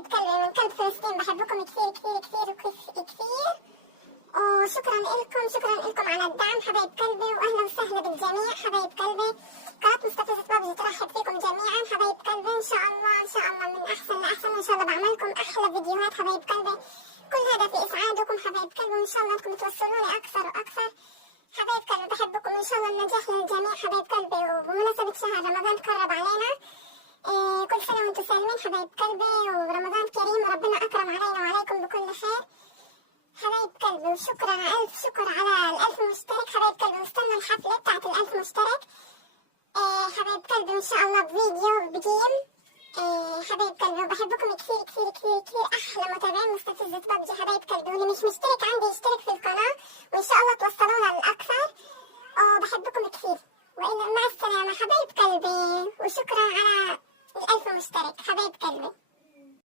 حبايب قلبي من قلب فلسطين، بحبكم كثير كثير كثير كثير. وشكرا لكم، شكرا لكم على الدعم حبايب قلبي، واهلا وسهلا بالجميع حبايب قلبي. قناة مستفزة بابجي ترحب فيكم جميعا حبايب قلبي. ان شاء الله ان شاء الله من احسن لاحسن، ان شاء الله بعملكم احلى فيديوهات حبايب قلبي. كل هدفي اسعادكم حبايب قلبي، وان شاء الله انكم توصلوني اكثر واكثر حبايب قلبي. بحبكم، ان شاء الله النجاح للجميع حبايب قلبي. وبمناسبة شهر رمضان قرب علينا، كل سنة وانتم سالمين حبايب قلبي، ورمضان كريم وربنا اكرم علينا وعليكم بكل خير حبايب قلبي. وشكرا ألف شكر على ال1000 مشترك حبايب قلبي، واستنى الحفلة بتاعت ال1000 مشترك حبايب قلبي، وإن شاء الله بفيديو بجيم حبايب قلبي. وبحبكم كثير كثير كثير كثير، أحلى متابعين مستفزة بابجي حبايب قلبي. واللي مش مشترك عندي يشترك في القناة، وإن شاء الله توصلونا للأكثر. وبحبكم كثير، وإلى مع السلامة حبايب قلبي، وشكرا على ال1000 مشترك حبايب قلبي.